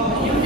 Oh, yeah.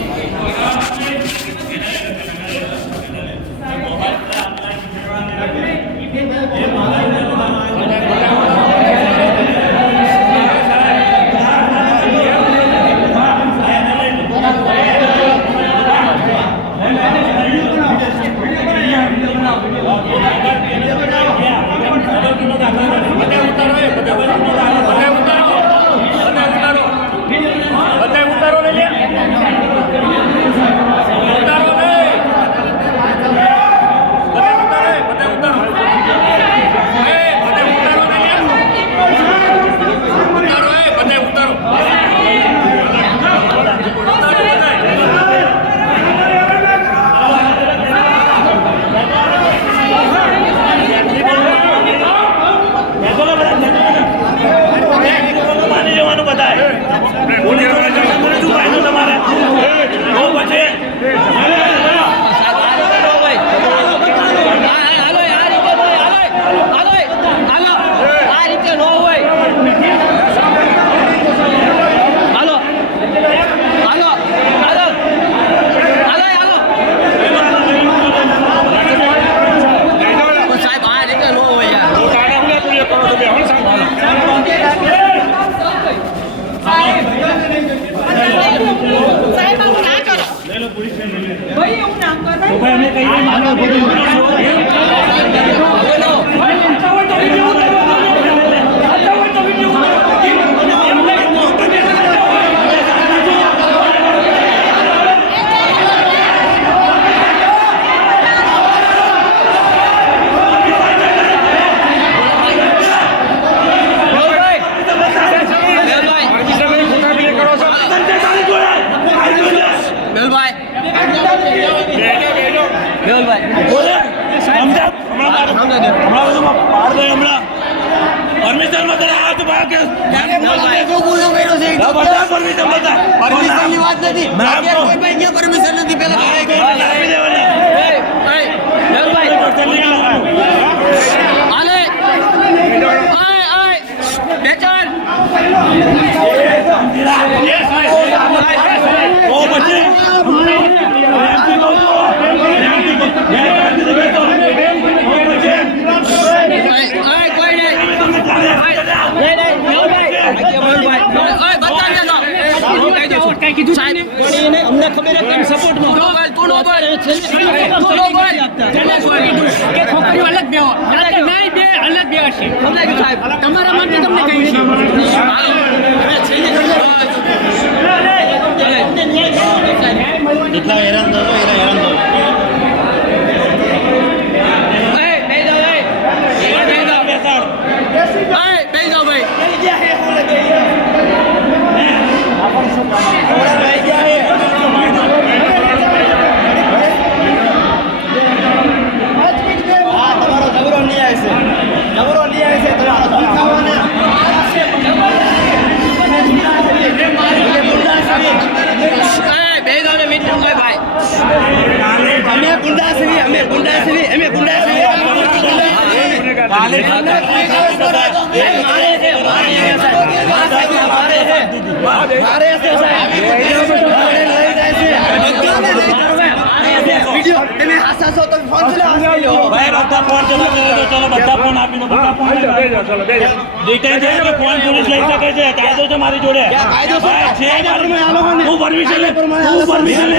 ભાઈ એવું નામ કરો ભાઈ અમે કહીએ માનો માં તને હાથ ભાવ કે પરમિશન નથી. કોઈ ભાઈ પરમિશન નથી. પેલા અલગ બે નહીં બે અલગ બે હશે તમારા માટે તમને કહ્યું છે? મારી જોડે હું પરમિશન લે પરમિશન લે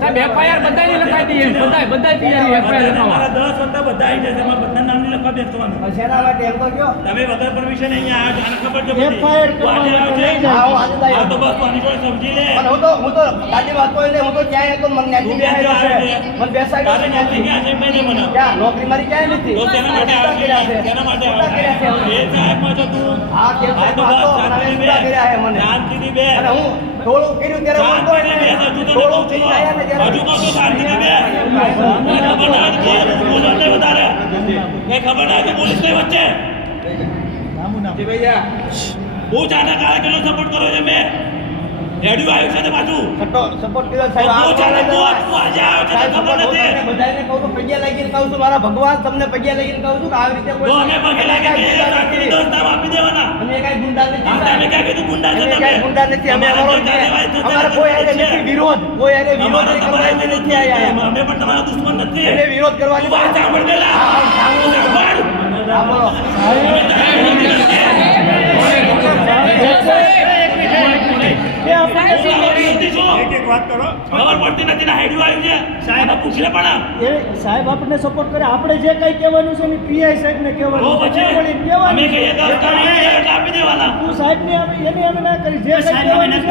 સાહેબ એફઆઈઆર બધાની લખાઈ દઈએ બધા બધા તૈયારી એફઆઈઆર લખાવવા તમારા દસ બધા આવી જશે એમાં બધા નામની લખવા બેસવાનું તમે વગર પરમિશન અહીંયા આવ્યા છો, ખબર છે તું આવ્યો છે? આવો, આવ્યો. હા, તો બસ તું આની સમજી લે હું તો હું તો ગાડીમાં હતો એટલે હું તો ક્યાંય મને તું ક્યાંથી બેસાડ્યો આવ્યો છે? મને બેસાડ્યો છે નોકરી ક્યાં છે? મેં નહીં ક્યાં નોકરી મારી ક્યાંય નથી તો તેના માટે છૂટા છે. તેના માટે છૂટા છે એ સાહેબમાં તું. તો હતો, શાંતિથી પણ હવે છૂટા કર્યા છે બે. મને. શાંતિથી બે. અને હું ટોળું કર્યું ત્યારે બોલતો શાંતિથી બે. હજુ તને કહું છું. જાય ને ત્યારે હજુ કહું છું, શાંતિથી બે. કઈ ખબર ના હોય બોલો નહીં વધારે. કઈ ખબર ના હોય તો બોલીશ વચ્ચે. હું ચાના કાળા કિલો સપોર્ટ કરો છે મેં રેડિયો આવ્યું છે ને પાછું સપોર્ટ કર્યો સાહેબ તો ચાલે બોલાવે બોલ, છે. તું આજે આવ્યો છે ખબર નથી. બધાને કહું છું પગે લાગીને કહું છું મારા ભગવાન તમને પગ્યા લાગીને કહું છું કે આવી રીતે કોઈ અમે પગે લાગે અમે કે કાંઈ શાંતિથી ગુંડા દસ નામ આપી દેવાના અમે કાંઈ ગુંડા નથી હા, તમે કીધું ગુંડા છો અમે ગુંડા નથી અમે અમારો વિરોધ. કોઈ એને વિરોધ અમારા કરવા તમારા અમે વિરોધ નથી આયા. અમે પણ તમારા દુશ્મન નથી. એને વિરોધ કરવાની વાત સાંભળ એ સાહેબ આપણને સપોર્ટ કરે. આપણે જે કઈ કહેવાનું છે ને પીઆઈ સાહેબ ને કહેવાનું સાહેબને અમે એને અમે ના કરી. જે સાહેબ અમે નથી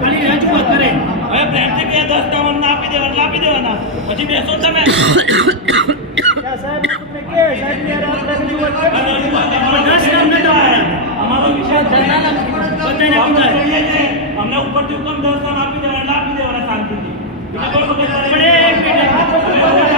ખાલી રજૂઆત કરે. હવે પ્રેમથી કે દસ કામ આપી દેવાના આપી દેવાના. પછી બેસો તમે. અમને ઉપરથી હુકમ દસ કામ આપી દેવાના આપી દેવાના શાંતિથી. પણ